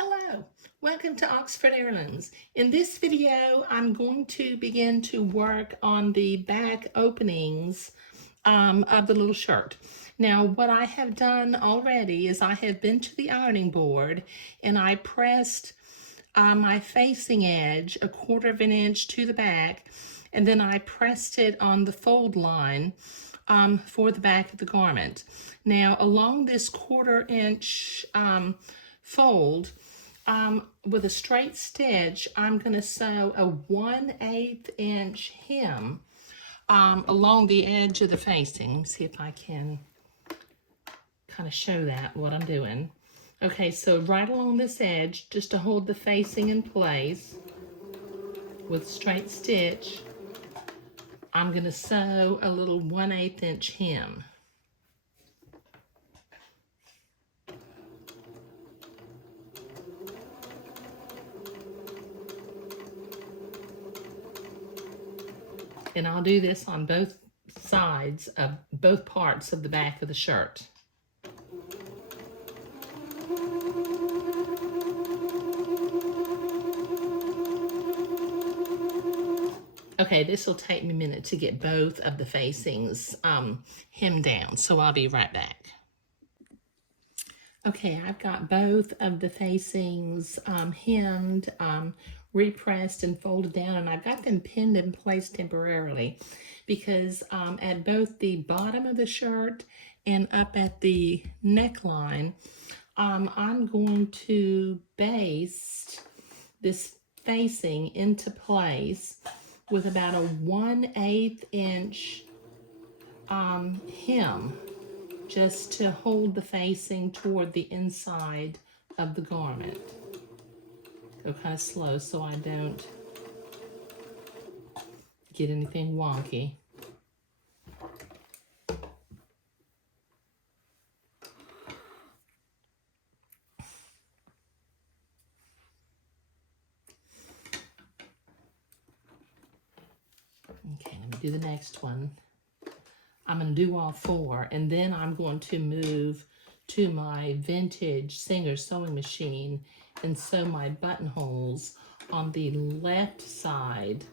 Hello, welcome to Oxford Heirlooms. In this video, I'm going to begin to work on the back openings of the little shirt. Now, what I have done already is I have been to the ironing board and I pressed my facing edge 1/4 of an inch to the back, and then I pressed it on the fold line for the back of the garment. Now, along this 1/4 inch fold, with a straight stitch, I'm going to sew a 1/8 inch hem along the edge of the facing. Let me see if I can kind of show that, what I'm doing. Okay, so right along this edge, just to hold the facing in place with straight stitch, I'm going to sew a little 1/8 inch hem. And I'll do this on both sides of both parts of the back of the shirt. Okay, this will take me a minute to get both of the facings hemmed down, so I'll be right back. Okay, I've got both of the facings hemmed, repressed and folded down, and I've got them pinned in place temporarily because at both the bottom of the shirt and up at the neckline, I'm going to baste this facing into place with about a 1/8 inch hem, just to hold the facing toward the inside of the garment. Go kind of slow so I don't get anything wonky. Okay, let me do the next one. I'm going to do all 4, and then I'm going to move to my vintage Singer sewing machine and sew my buttonholes on the left side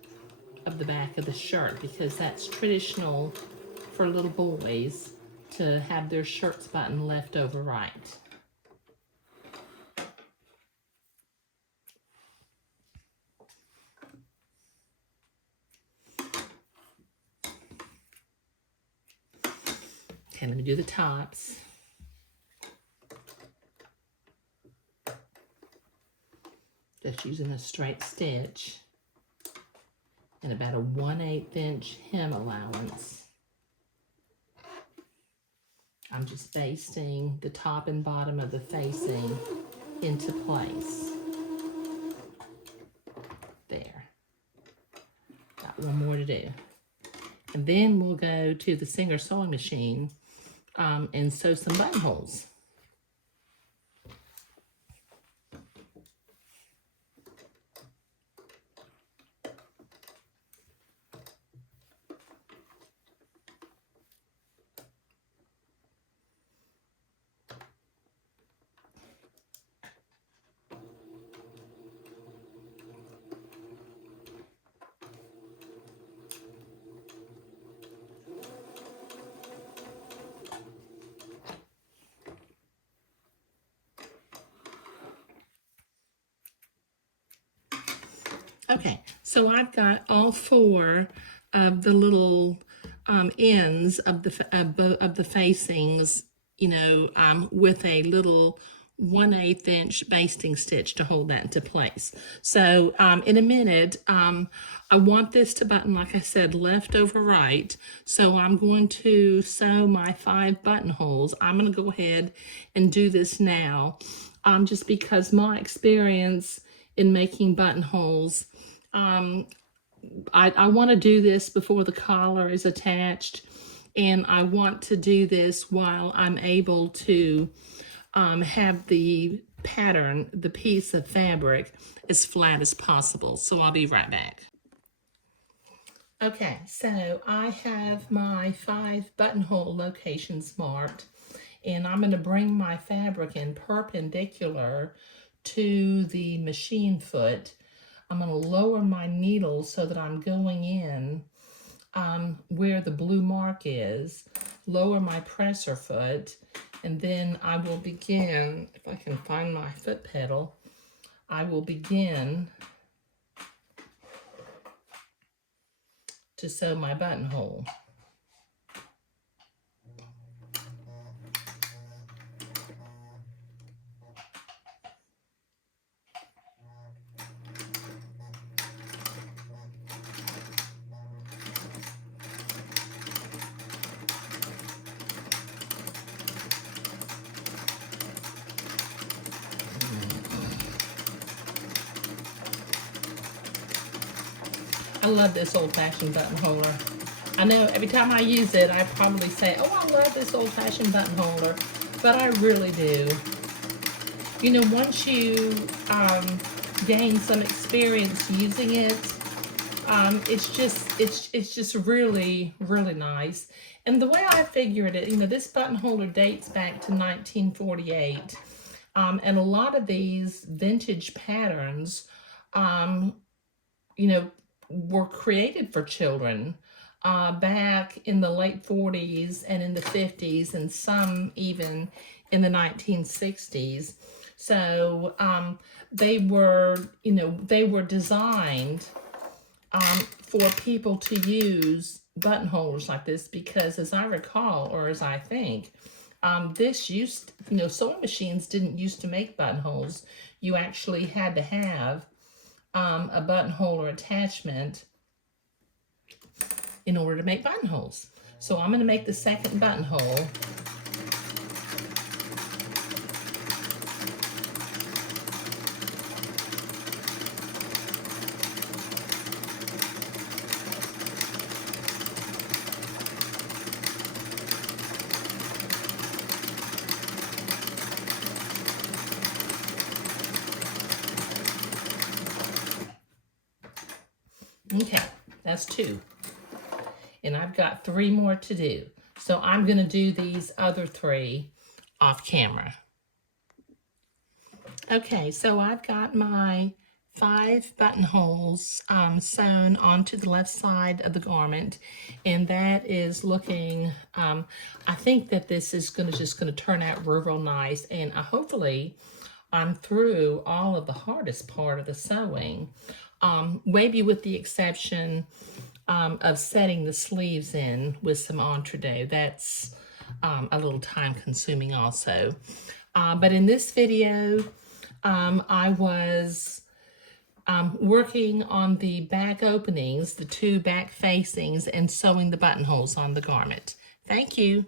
of the back of the shirt, because that's traditional for little boys to have their shirts buttoned left over right. Okay, let me do the tops. Just using a straight stitch and about a 1/8 inch hem allowance. I'm just basting the top and bottom of the facing into place. There. Got one more to do. And then we'll go to the Singer sewing machine and sew some buttonholes. Okay, so I've got all 4 of the little ends of the facings, with a little 1/8 inch basting stitch to hold that into place. So in a minute, I want this to button, like I said, left over right. So I'm going to sew my 5 buttonholes. I'm going to go ahead and do this now, just because my experience in making buttonholes, I want to do this before the collar is attached, and I want to do this while I'm able to have the pattern, the piece of fabric, as flat as possible. So I'll be right back. Okay, so I have my 5 buttonhole locations marked, and I'm going to bring my fabric in perpendicular to the machine foot. I'm going to lower my needle so that I'm going in where the blue mark is, lower my presser foot, and then I will begin, if I can find my foot pedal, I will begin to sew my buttonhole. I love this old-fashioned button holder. I know every time I use it, I probably say, oh, I love this old-fashioned button holder, but I really do. You know, once you gain some experience using it, it's just really, really nice. And the way I figured it, you know, this button holder dates back to 1948. And a lot of these vintage patterns, you know, were created for children back in the late 40s and in the 50s, and some even in the 1960s. So they were, you know, they were designed for people to use buttonholes like this, because as I recall, or as I think, this used, you know, sewing machines didn't used to make buttonholes. You actually had to have a buttonhole or attachment in order to make buttonholes. So I'm going to make the second buttonhole. Okay, that's 2. And I've got 3 more to do. So I'm going to do these other 3 off camera. Okay, so I've got my 5 buttonholes sewn onto the left side of the garment, and that is looking, I think that this is just going to turn out real nice, and hopefully I'm through all of the hardest part of the sewing. Maybe with the exception of setting the sleeves in with some entredeux. That's a little time consuming also. But in this video, I was working on the back openings, the 2 back facings, and sewing the buttonholes on the garment. Thank you.